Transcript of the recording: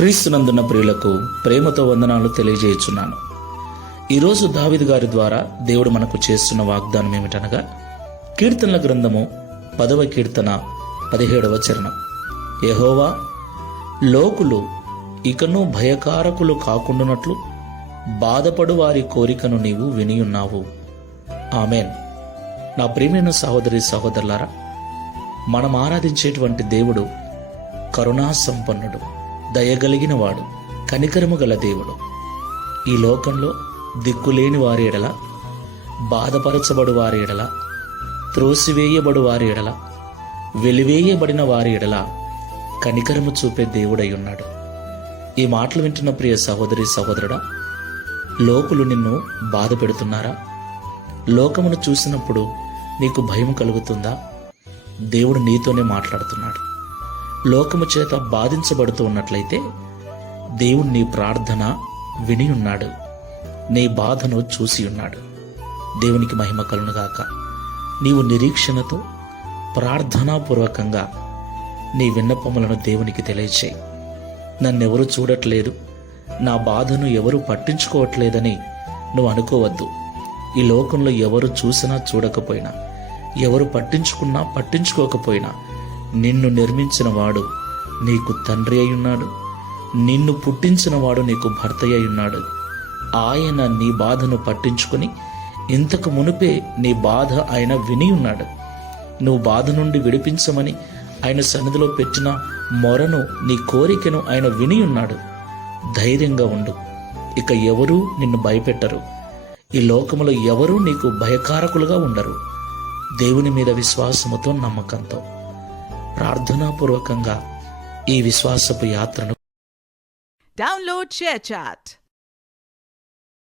క్రీస్తునందున్న ప్రియులకు ప్రేమతో వందనాలు తెలియజేయుచున్నాను. ఈరోజు దావీదు గారి ద్వారా దేవుడు మనకు చేస్తున్న వాగ్దానం ఏమిటనగా, కీర్తనల గ్రంథము 10వ కీర్తన 17వ చరణం. యెహోవా, లోకులు ఇకను భయకారకులు కాకుండానట్లు బాధపడు వారి కోరికను నీవు వినియున్నావు. ఆమెన్. నా ప్రియమైన సహోదరి సహోదరులారా, మనం ఆరాధించేటువంటి దేవుడు కరుణా సంపన్నుడు, దయగలిగిన వాడు, కనికరము గల దేవుడు. ఈ లోకంలో దిక్కులేని వారి ఎడల, బాధపరచబడు వారి ఎడల, త్రోసివేయబడు వారి ఎడల, వెలివేయబడిన వారి ఎడల కనికరము చూపే దేవుడై ఉన్నాడు. ఈ మాటలు వింటున్న ప్రియ సహోదరి సహోదరుడా, లోకులు నిన్ను బాధ పెడుతున్నారా? లోకమును చూసినప్పుడు నీకు భయం కలుగుతుందా? దేవుడు నీతోనే మాట్లాడుతున్నాడు. లోకము చేత బాధించబడుతూ ఉన్నట్లయితే దేవుడు నీ ప్రార్థన విని ఉన్నాడు, నీ బాధను చూసి ఉన్నాడు. దేవునికి మహిమ కలుగునుగాక. నీవు నిరీక్షణతో ప్రార్థనాపూర్వకంగా నీ విన్నపములను దేవునికి తెలియచేయి. నన్నెవరు చూడట్లేదు, నా బాధను ఎవరు పట్టించుకోవట్లేదని నువ్వు అనుకోవద్దు. ఈ లోకంలో ఎవరు చూసినా చూడకపోయినా, ఎవరు పట్టించుకున్నా పట్టించుకోకపోయినా, నిన్ను నిర్మించిన వాడు నీకు తండ్రి అయి ఉన్నాడు, నిన్ను పుట్టించిన వాడు నీకు భర్త అయి ఉన్నాడు. ఆయన నీ బాధను పట్టించుకుని ఇంతకు మునుపే నీ బాధ ఆయన విని ఉన్నాడు. నువ్వు బాధ నుండి విడిపించమని ఆయన సన్నిధిలో పెట్టిన మొరను, నీ కోరికను ఆయన విని ఉన్నాడు. ధైర్యంగా ఉండు. ఇక ఎవరూ నిన్ను భయపెట్టరు. ఈ లోకములో ఎవరూ నీకు భయకారకులుగా ఉండరు. దేవుని మీద విశ్వాసముతో, నమ్మకంతో, ప్రార్థనాపూర్వకంగా ఈ విశ్వాసపు యాత్రను డౌన్లోడ్ షేర్ చాట్.